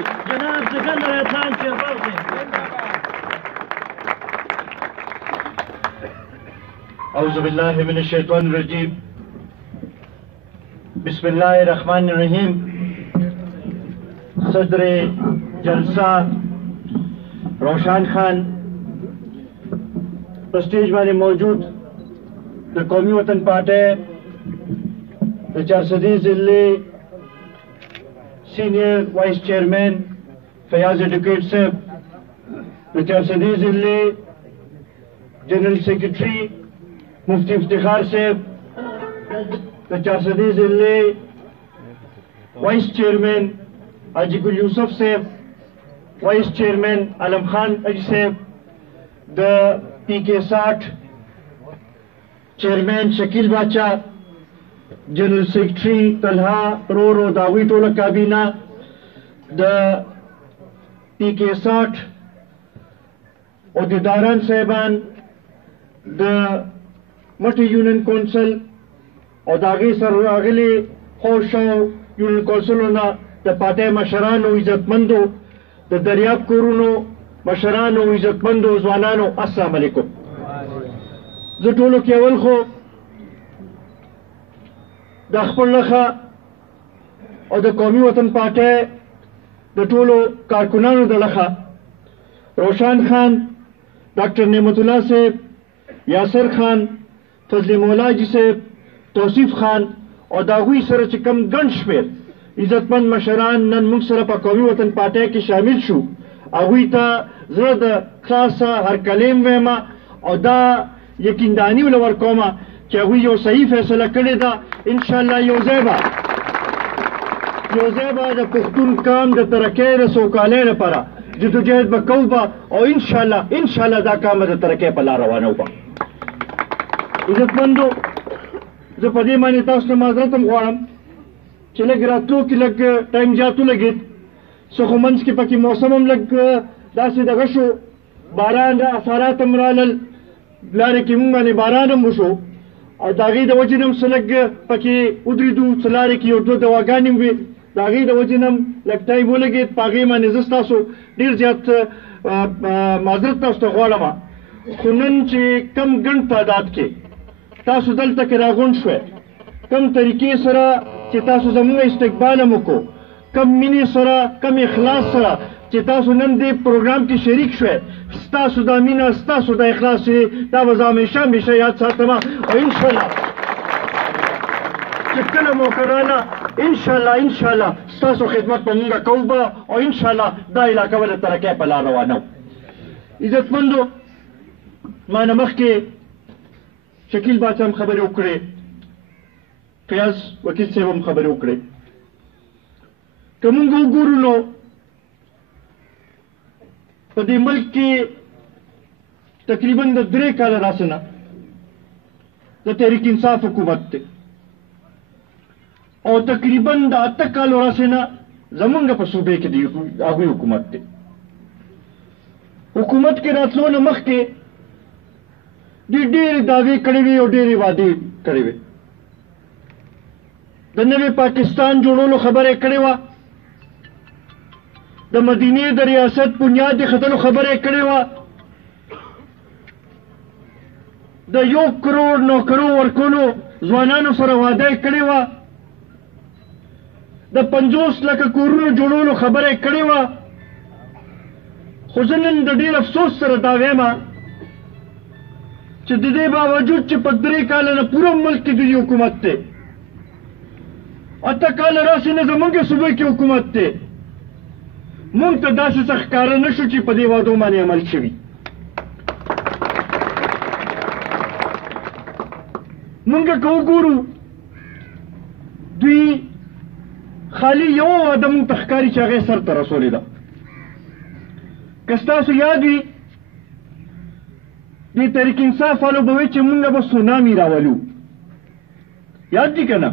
جناب سکندر ایوب خان شیرپور سے اعوذ باللہ من الشیطان الرجیم بسم اللہ الرحمن الرحیم صدر جلسہ روشان خان اسٹیج والے موجود دا قومی وطن پارٹی دا چارسدی ضلع سینئر وائس چیئرمین فیاض ایڈوکیٹ صاحب دا چارسدی ضلع جنرل سیکرٹری مفتی افتخار صاحب دا چارسدی ضلع وائس چیئرمین حاجی گل یوسف صاحب وائس چیئرمین علم خان اجی صاحب دا پی کے 60 چیئرمین شکیل بادشاہ جنرل سیکرٹری طلحہ رو داوی ټوله کابینه د پی کے 60 عہدیداران صاحبان د مټي یونین کونسل او د هغې سره راغلي خوش او یونین کونسلونه د پارټۍ مشرانو عزتمندو د دریاب کورونو مشرانو عزتمندو ځوانانو السلام علیکم زه ټولو کې اول خو د خپل لخوا او د قومي وطن پارټۍ د ټولو کارکنانو د لخوا روشان خان ډاکټر نعمت الله صاحب یاسر خان فضل مولا جی صاحب توصیف خان او د هغوی سره چې کوم ګڼ شمېر عزتمند مشران نن موږ سره په قومي وطن پارټۍ کې شامل شو هغوی ته زه د خاصه هرکلیم وایم او دا یقینداني ول ورکوم چې هغوی یو صحیح فیصله کړې ده انشاءالله یو ځای به د پښتون قام د ترقۍ د سوکالۍ لپاره جدوجہد به کوو به او انشاءالله دا کام به د ترقۍ په لار روانوو به عزتمندو زه په دې باندې تاسو نه معذرت هم غواړم چې لږ راتلو کې لږ ټایم زیات ولګېد څه خو منځ کې پکې موسم هم لږ داسې دغه شو باران اثارات هم رالل لارې کې موږ باندې باران هم وشو او د هغې د وجې نه هم څه لږ پکې ودرېدو څه لارې کې یو دوه دواګانې هم وې د هغې د وجې نه هم لږ ټایم ولګېد په هغې باندې زه ستاسو ډېر زیات معذرت تاسو ته غواړم خو نن چې کم ګڼ تعداد کې تاسو دلته کې راغونډ شوئ کم طریقې سره چې تاسو زموږ استقبال هم وکړو کم مینې سره کم اخلاص سره چې تاسو نن دې پروګرام کې شریک شوئ ستاسو دا مینه ستاسو دا اخلاص چې دا به زه همیشه یاد ساتم او انشاءالله چې کله موقع راله انشاءالله ستاسو خدمت به مونږ کوو به او انشاءالله دا علاقه به د ترقۍ په لار روانوو عزتمندو ما نه مخکې شکیل بادشاه هم خبرې وکړې فیاض وکیل صاحب هم خبرې وکړې که مونږ وګورو نو په دې ملک کې تقریبا د 3 کاله راسه نه د تحریک انصاف حکومت دی او تقریبا د 8 کالو راسه نه زمونږ په صوبې کې د هغوی حکومت دی حکومت کې راتلو نه مخکې دوی ډېرې دعوې کړې وې او ډېرې وعدې کړې وې د نوې پاکستان جوړولو خبره یې کړې وه د مدینې د ریاست بنیاد ایښودلو خبره یې کړې وه د 1 کروڑ نوکرو ورکولو ځوانانو سره وعده یې کړې وه د 50 لکه کورونو جوړولو خبره یې کړې وه خو زه نن د ډېر افسوس سره دا وایم چې د دې باوجود چې په 3 کاله نه پوره ملک کې د حکومت دی 8 کاله راسې نه زمونږ صوبې کې حکومت دی مونږ ته داسې څه ښکاره نه شو چې په دې وعدو باندې عمل شوي مونږ که وګورو دوی خالي یو وعده مونږ ته ښکاري چې هغې سر ته رسولې ده که ستاسو یاد وي دې تحریک انصاف والو به وایي چې مونږ به سونامي راولو یاد دي که نه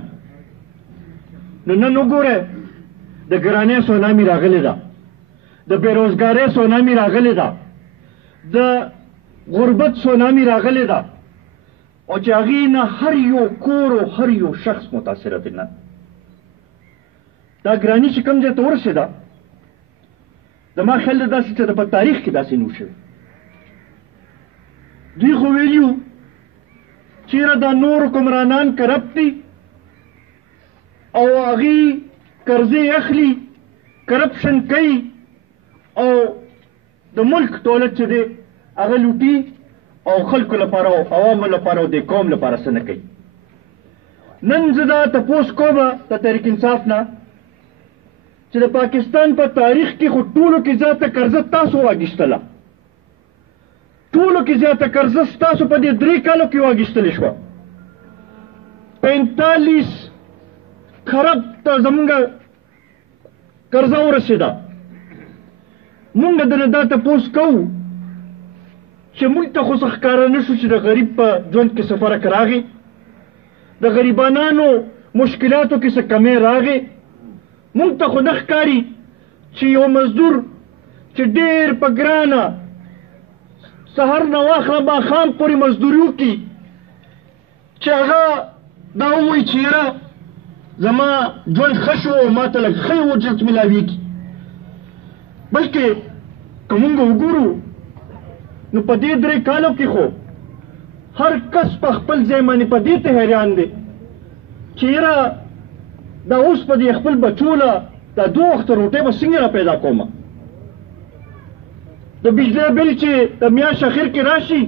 نو نن وګوره د ګرانۍ سونامي راغلې ده د بېروزګارۍ سونامي راغلې ده د غربت سونامي راغلې ده او چې هغې نه هر یو کور او هر یو شخص متاثره دی نه دا ګراني چې کوم ځای ته ورسېده زما خیال دی داسې څه د په تاریخ کې داسې نه و شوی. دوی خو ویلي وو چېرې دا نور حکمرانان کرپټ دي او هغې قرضې اخلي، کرپشن کوي او د ملک دولت چې دی هغه لوټي او خلکو لپاره او عوامو لپاره او د قوم لپاره څه نه کوي. نن زه دا تپوس کومه د تحریک انصاف نه چې د پاکستان په تاریخ کې خو ټولو کې زیاته قرضه تاسو واخیستله، ټولو کې زیاته قرضه ستاسو په دې 3 کالو کې واخیستلې شوه. 45 خراب ته زمونږ قرضه ورسېده. مونږ درنه دا تپوس کوو چې مونږ ته خو څه ښکاره نه شو چې د غریب په ژوند کې څه فرق راغی، د غریبانانو مشکلاتو کې څه کمی راغی. مونږ ته خو نه ښکاري چې یو مزدور چې ډېر په ګرانه سهار نه واخله ماښام پورې مزدوري وکړي چې هغه دا ووایي چې یاره زما ژوند ښه شو او ما ته لږ ښه اجرت میلاویږي. بلکې که مونږ وګورو نو په دې 3 کالو کې خو هر کس په خپل ځای باندې په دې ته حیران دی چې یاره دا اوس په دې خپل بچو له دا 2 وخته روټۍ به څنګه را پیدا کومه. د بجلی بل چې د میاشت اخر کې راشي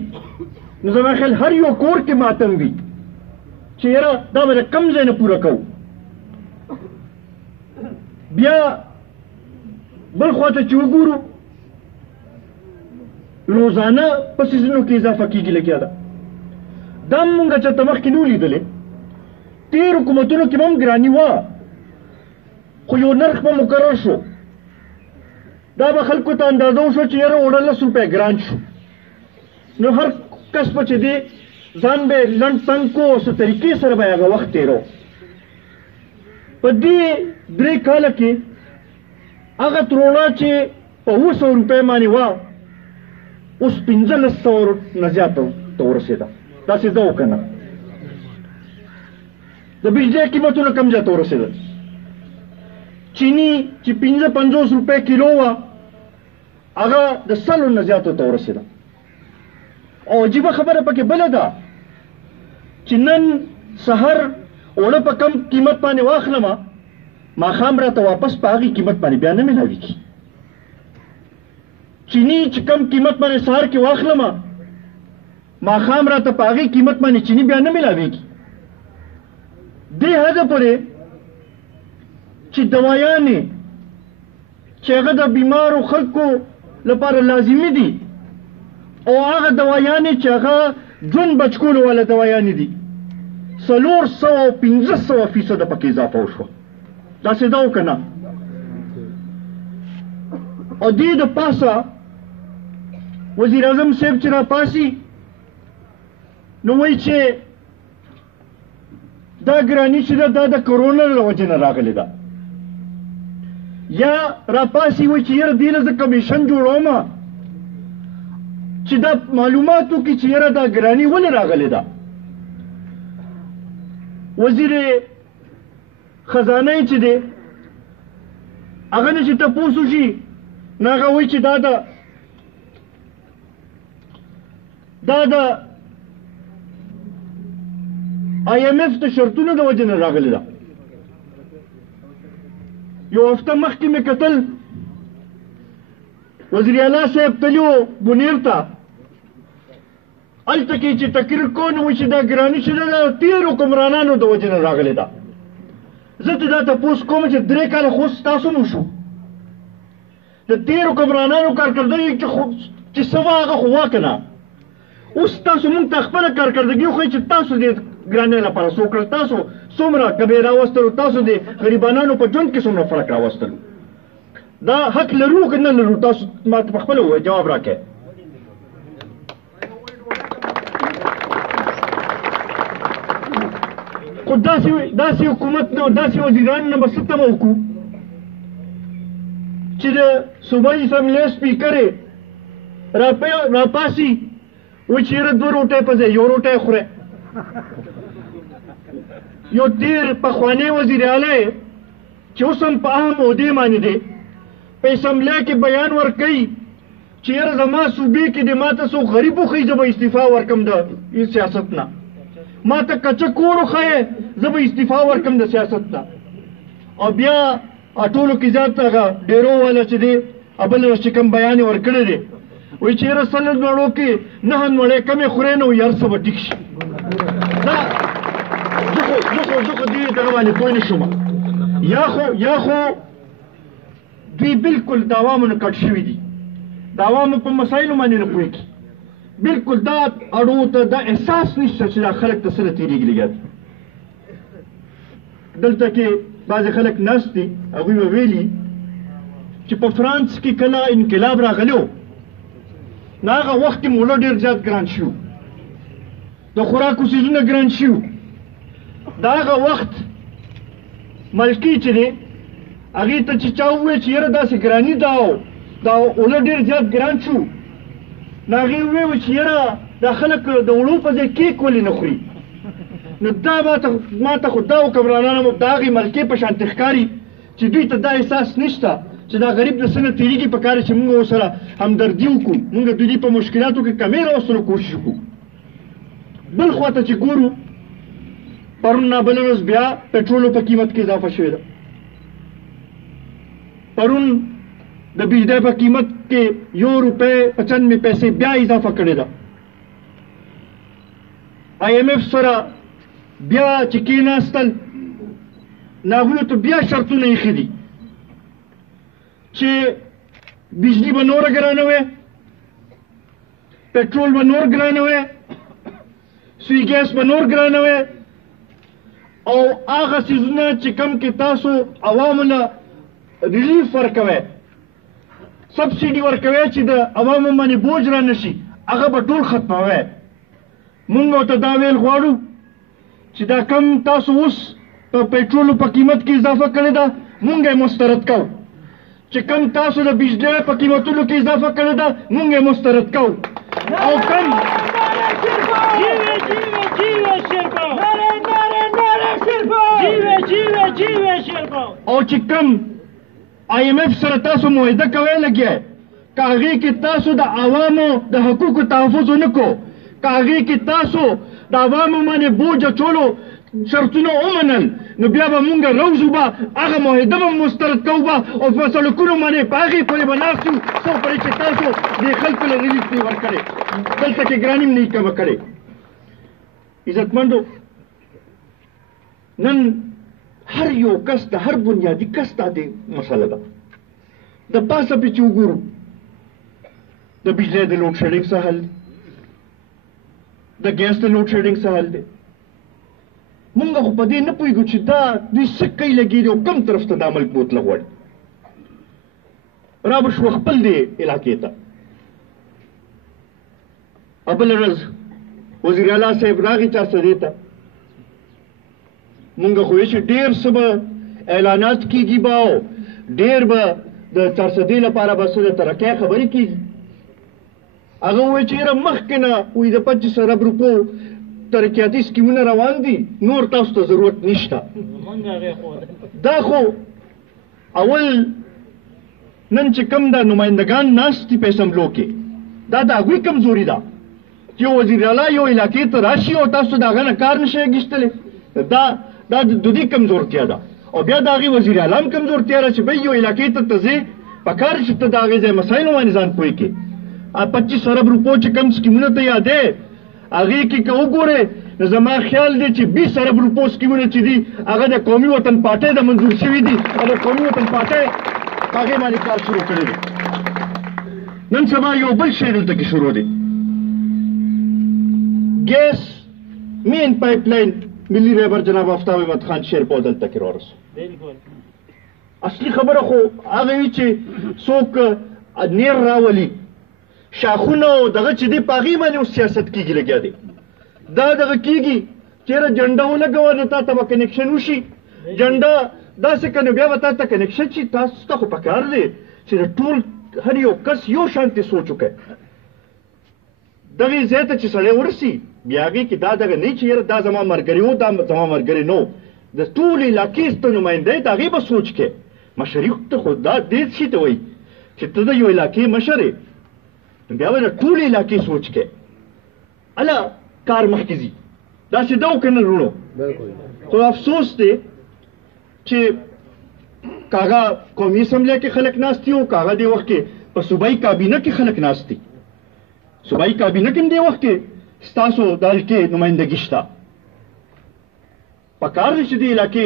نو زما خیال هر یو کور کې ماتم وي چې یاره دا به د کم ځای نه پوره کوو. بیا بل خواته چې وګورو روزانه په سیزنو کې اضافه کېږي لګیا ده. دا مونږ چېرته مخکې نه وو لیدلی. تېر حکومتونو کې به هم ګراني وه خو یو نرخ به مقرر شو، دا به خلکو ته اندازه وشوه چې یاره اوړه 10 روپۍ ګران شو، نو هر کس به چې دی ځان به یې لنډ تنګ کو او څه طریقې سره به یې هغه وخت تېرو. په دې 3 کاله کې هغه تروړه چې په 200 روپۍ باندې وه اوس 1500 نه زیاته ته ورسېده. داسې ده و که نه؟ د بجلی قیمتونه کم زیاته ورسېدل. چینی چې 55 روپۍ کیلو وه هغه د 100 نه زیاتو ته ورسېده. او عجیبه خبره پکې بله ده چې نن سحر اوړه په کم قیمت باندې واخلم ماښام راته واپس په هغې قیمت باندې بیا نه میلاویږي. چینی چې کم قیمت باندې سهار کې واخلم ماښام راته په هغې قیمت باندې چینی بیا نه میلاویږي. دې حده پورې چې دوایانې چې هغه د بیمارو خلکو لپاره لازمي دي او هغه دوایانې چې هغه ژوند بچ کولو والا دوایانې دي 400-500% پکې اضافه وشوه. داسې ده و که نه؟ او دې د پاسه وزیر اعظم صاحب چې راپاسي نو وایي چې دا ګراني چې ده دا د کرونا له وجې نه راغلې ده، یا راپاسي وایي چې یاره دې له زه کمیشن جوړوم چې دا معلومات وکړي چې یاره دا ګراني ولې راغلې ده. وزیر خزانه چې دی هغه نه چې تپوس وشي نو هغه وایي چې دا د IMF د شرطونو د وجې نه راغلې ده. یو هفته مخکې مې کتل وزیر اعلی صاحب تلي و بونیر ته، هلته کې چې تقریر کوو نو وایي چې دا ګراني چې ده د تېرو حکمرانانو د وجې نه راغلې ده. زه ته دا تپوس کوم چې 3 کاله خو ستاسو مو شو د تېرو حکمرانانو کارکردګي چې څه وه هغه خو وه که نه؟ اوس تاسو مونږ ته خپله کارکردګي وښایي چې تاسو دې ګرانۍ لپاره څه وکړل، تاسو څومره کبې راوستلو، تاسو د غریبانانو په ژوند کې څومره فرق راوستلو. دا حق لرو که نه لرو؟ تاسو ما ته په خپله ووایئ، جواب راکړئ. خو داسې حکومت نه داسې وزیران نه به څه تمه وکړو چې د صوبایي اسمبلۍ سپیکر یې راپاسي وایي چې یاره 2 روټۍ په ځای 1 روټۍ خورئ. یو تېر پخوانی وزیر اعلی چې اوس هم په اهم عهدې باندې دی په اسمبلی کې بیان ورکوي چې یاره زما صوبې کې د ما ته څوک غریب وښیي زه به استعفا ورکړم د سیاست نه ما ته کچه کوړ وښیې زه به استعفا ورکړم د سیاست نه او بیا ټولو کې زیات هغه ډېرو والا چې دی بل ورځ چې کوم بیان یې ورکړی دی وایي چې یاره سل نړو کې 9 نړۍ کمې خورې نه وایي هر څه به ټیک شي زه خو دې دغه باندې پوه نه شوم یا خو دوی بالکل د عوامو نه کټ شوي دي د عوامو په مسایلو باندې نه پوهېږي بالکل دا اړو ته دا احساس نشته چې دا خلک ته سره تېرېږي لګیا دلته کې بعضې خلک ناست دي هغوی به ویلي چې په فرانس کې کله انقلاب راغلی و نو هغه وخت کې موله ډېر زیات ګران شوي د خوراکو څیزونه ګران شوي د هغه وخت ملکي چې دی هغې ته چې چا وویل چې یاره داسې ګراني دا اوله ډېر زیات ګران شو نو هغې وویل چې یاره دا خلک د اوړو په ځای کیک ولې نه خوري نو دا ما ته خو دا حکمرانانو د هغې ملکې په شانتې ښکاري چې دوی ته دا احساس نشته چې دا غریب د څه نه تېرېږي پکار چې موږ ورسره همدردي وکړو موږ د دوی په مشکلاتو کې کمې راوستلو کوشش وکړو بل خوا ته چې ګورو پرون نابله ورځ بیا پټرولو په قیمت کې اضافه شوې ده پرون د بجلی په قیمت کې 1 روپۍ 95 پیسې بیا اضافه کړې ده IMF سره بیا چې کېناستل نو هغوی ته بیا شرطونه ایښي دي چې بجلی به نوره ګرانه وی پټرول به نور ګرانه وی سوی ګیس به نور ګرانه وی او هغه څیزونه چې کوم کې تاسو عوامو له ریلیف ورکوئ سبسیډي ورکوئ چې د عوامو باندې بوج را نه شي هغه به ټول ختموئ مونږ ورته دا ویل غواړو چې دا کم تاسو اوس په پټرولو په قیمت کې اضافه کړې ده مونږ یې مسترد کوو چې کم تاسو د بجلی په قیمتونو کې اضافه کړې ده مونږ یې مسترد کوو او کم او چې کم IMF سره تاسو معاهده کوئ لګیا که هغې کې تاسو د عوامو د حقوقو تحفظ ونه کړو که هغې کې تاسو د عوامو باندې بوج اچولو شرطونه ومنل نو بیا به مونږ روزو به هغه معاهده به مسترد کوو به او په سړکونو باندې په هغې پورې به ناست یو څو پورې چې تاسو دې خلکو له ریلیف نه ورکړې دلته کې ګراني هم نه یې کمه کړې عزتمندو نن هر یو کس د هر بنیادي کس ته دې مسله ده د پاسه پې چې وګورو د بجلی د لوډ شیډینګ څه حل دی د ګیس د لوډ شیډینګ څه حل دی مونږ خو په دې نه پوهېږو چې دا دوی څه کوي لګېږي او کوم طرف ته دا ملک بوتله غواړي را به شو خپل دې علاقې ته بله ورځ وزیر اعلی صاحب راغی چارسدې ته مونږ خو وایي چې ډېر څه به اعلانات کېږي به او ډېر به د چارسدې لپاره به څه د ترقۍ خبرې کېږي هغه ووایي چې یاره مخکې نه وایي د 25 ارب روپو ترقیاتي سکیمونه روان دي نور تاسو ته ضرورت نشته دا خو اول نن چې کوم د نمایندګان ناست دي په اسمبلو کې دا د هغوی کمزوري ده چې یو وزیر اعلی یو علاقې ته راشي او تاسو د هغه نه کار نشئ اخیستلی دا د دوی کمزورتیا ده او بیا د هغې وزیر اعلی هم کمزورتیا ده چې بی یو علاقې ته ځې پکار چې ته د هغې ځای مسایلو باندې ځان پوه کړې 25 ارب روپو چې کوم سکیمونه ته یادې هغې کې که وګورې نو زما خیال دی چې 20 ارب روپو سکیمونه چې دي هغه د قومي وطن پارټۍ د منظور شوي دي او د قومي وطن پارټۍ هغې باندې کار شروع کړی دی نن سبا یو بل شی دلته کې شروع دی ګیس مین پایپ لاین ملي رهبر جناب آفتاب احمد خان شیرپور دلته کې راورسو اصلي خبره خو هغه وي چې څوک نیر راولي شاخونه او دغه چې دی په هغې باندې اوس سیاست کېږي لګیا دی دا دغه کېږي چېرې جنډه ولګوه نو تا ته به کنیکشن وشي جنډه داسې که نو بیا به تا ته کنیکشن شي تاسو ته خو پکار دی چې د ټول هر یو کس یو شانتې سوچ وکړي دغې ځای ته چې سړی ورسي بیا هغې کې دا دغه نه چې یاره دا زما ملګري و دا زما ملګري نه و د ټولې علاقې ته نماینده د هغې به سوچ کې مشري ته خو دا دې شي ته وایي چې ته د یو علاقې مشر یې نو بیا به د ټولې علاقې سوچ کې اله کار مخکې ځي داسې ده او که نه وروڼو خو افسوس دی چې کاغه قومي اسمبلی کې خلک ناست دي او کاغه دې وخت کې په صوبایي کابینه کې خلک ناست دي صوبایي کابینه کې هم دې وخت کې ستاسو د حلقې نمایندګي شته پکار دی چې دې علاقې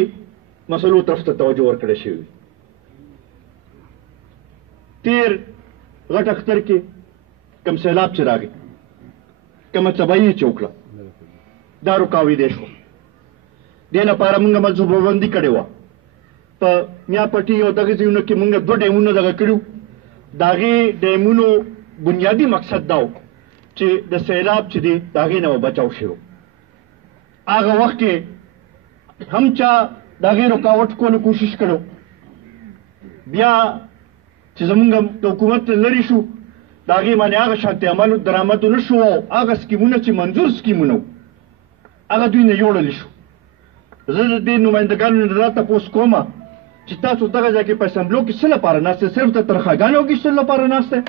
مسلو طرف ته توجه ورکړی شوې تیر غټ اختر کې کم سیلاب چې راغی کومه تباهي یې چې وکړه دا رکاوېدی شو دې لپاره موږ منصوبه بندي کړې وه په میا پټي او دغه ځایونو کې موږ 2 ډیمونه دغه کړي د هغې ډیمونو بنیادي مقصد دا و چې د سیلاب چې دی د هغې نه به بچاو شو هغه وخت کې هم چا د هغې رکاوټ کولو کوشش کړو بیا چې زمونږ د حکومت لرې شو د هغې باندې هغه شانتې عمل درآمد نه شو او هغه سکیمونه چې منظور سکیمونه وو هغه دوی نه یوړلی شو زه د دې نمایندګانو نه دا تپوس کومه چې تاسو دغه ځای کې په اسمبلو کې څه لپاره ناست دی صرف د تنخواګانو اخیستلو لپاره ناست دی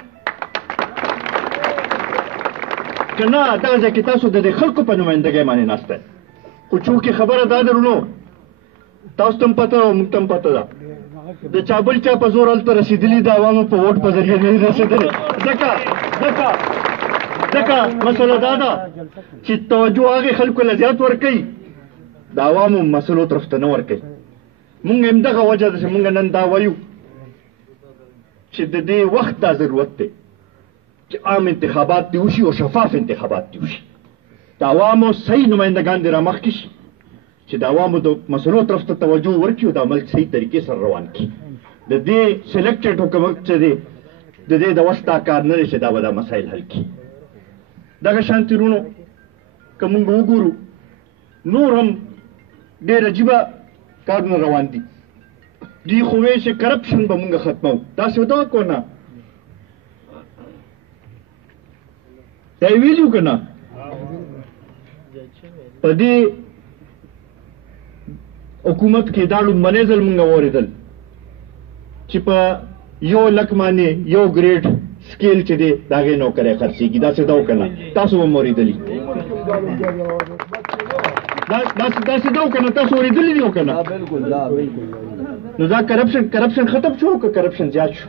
که نه دغه ځای کې تاسو د دې خلکو په نمایندګۍ باندې ناست دی خو چونکې خبره دا ده ورونو تاسو ته هم پته او موږ ته هم پته ده د چا بل چا په زور هلته رسېدلي د عوامو په ووټ په ذریعه نه دي رسېدلي ځکه مسله دا ده چې توجه هغې خلکو له زیات ورکوي د عوامو مسلو طرف ته نه ورکوي مونږ همدغه وجه ده چې مونږ نن دا وایو چې د دې وخت دا ضرورت دی چې عام انتخابات دې وشي او شفاف انتخابات دې وشي د عوامو صحیح نمایندګان دې رامخکې شي چې د عوامو د مسلو طرف ته توجه ورکړي او د عمل صحیح طریقې سره روان کړي د دې سلیکټډ حکومت چې دی د دې د وس دا کار نه دی چې دا به دا مسایل حل کړي دغه شانتې وروڼو که مونږ وګورو نور هم ډېر عجیبه کارونه روان دي دوی خو وایي چې کرپشن به مونږ ختموو داسې وته کو نه دا یې ویلي که نه په دې حکومت کې دا لومړنی ځل مونږ واورېدل چې په 1 لک باندې یو ګریډ سکیل چې دی د هغې نوکری خرڅېږي داسې ده که نه تاسو به م اورېدلي داسې ده که نه تاسو اورېدلي دي که نه نو دا کرپشن ختم شو که کرپشن زیات شو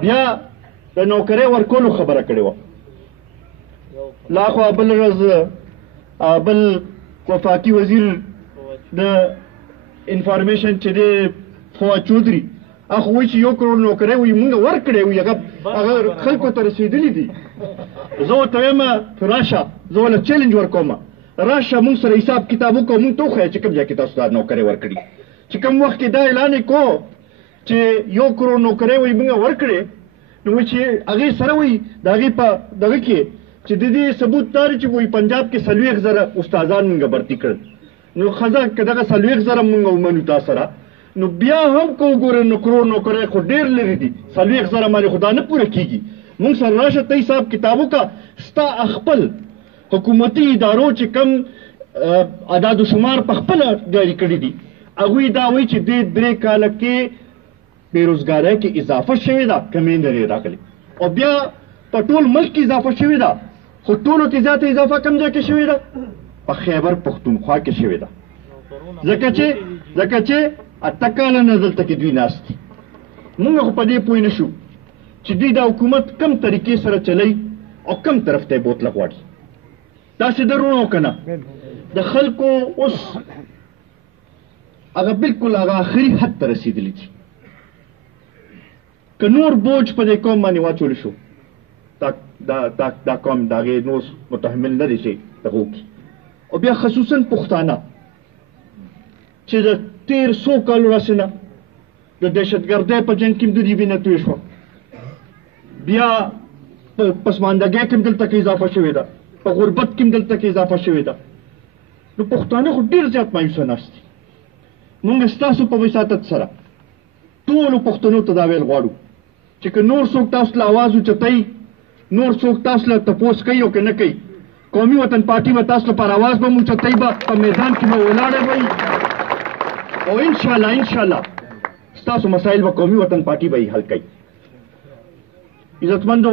بیا د نوکرۍ ورکولو خبره کړې وه لا خو بل ورځ بل وفاقي وزیر د انفارمیشن چې دی فواد چودري هغه وایي چې 1 کروڑ نوکرۍ وایي مونږ ورکړی وي هغه خلکو ته رسېدلي دي زه ورته وایم راشه زه وله چیلنج ورکوم راشه مونږ سره حساب کتاب وکړو مونږ ته وښیه چې کوم ځای کې تاسو دا نوکرۍ ورکړي چې کوم وخت کې دا اعلان یې کو چې 1 کروڑ نوکرۍ وایي مونږ ورکړې نو وایي چې هغې سره وایي د هغې په دغه کې چې د دې ثبوت دا دی چې وایي پنجاب کې 40,000 استادان مونږ بھرتي کړل نو ښځه که دغه 40,000 مونږ ومنو تا سره نو بیا هم که وګورئ نو کروڑ نوکرۍ خو ډېر لرې دي 40,000 باندې خو دا نه پوره کېږي مونږ سره راشه ته حساب کتاب وکړه ستا خپل حکومتي ادارو چې کوم اعداد و شمار په خپله جاري کړي دي هغوی دا وایي چې دې 3 کاله کې بېروزګارۍ کې اضافه شوې ده کمې لرې راغلي او بیا په ټول ملک کې اضافه شوې ده خو ټولو کې زیاته اضافه کوم ځای کې شوې ده په خیبر پښتونخوا کې شوې ده ځکه چې 8 کاله نه دلته کې دوی ناست دي مونږ خو په دې پوه نه شو چې دوی دا حکومت کم طریقې سره چلی او کم طرف ته یې بوتله غواړي داسې ده وروڼو که نه د خلکو اوس هغه بلکل هغه آخري حد ته رسېدلي دي که نور بوج په دې قوم باندې واچول شو دا قوم د هغې نور متحمل نه دی چې دغه وکړي او بیا خصوصا پښتانه چې د تیر 100 کالو راسې نه د دهشتګردۍ په جنګ کې هم د دوی وینه توی شوه بیا په پسماندګۍ کې هم دلته کې اضافه شوې ده په غربت کې هم دلته کې اضافه شوې ده نو پښتانه خو ډېر زیات مایوسه ناست دي مونږ ستاسو په وساطت سره ټولو پښتنو ته دا ویل غواړو چې که نور څوک تاسو له اواز اوچتوي نور څوک تاسو له تپوس کوي او که نه کوي قومي وطن پارټي به تاسو لپاره اواز به م اوچتوي به په میدان کې به ولاړی به او ان شاء الله ستاسو مسائل به قومي وطن پارټي به حل کوي. عزتمندو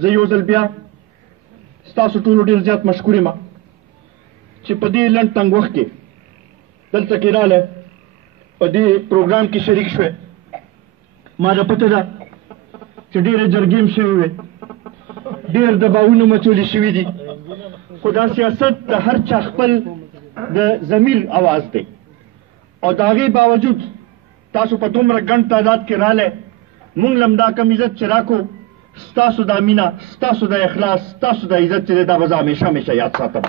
زه یو ځل بیا ستاسو ټولو ډېر زیات مشکور یم چې په دې لنډ تنګ وخت کې دلته کې راغلی په دې پروګرام کې شریک شوی. ما ته پته ده چې ډېرې جرګې هم شوې وې، ډېر دباوونه مچولې شوي دي، خو دا سیاست د هر چا خپل د ضمیر اواز دی او د هغې باوجود تاسو په دومره ګڼ تعداد کې رالی، مونږ لم دا کم عزت چې راکو، ستاسو دا مینه، ستاسو دا اخلاص، ستاسو دا عزت چې دی دا به زه همیشه یاد ساتم.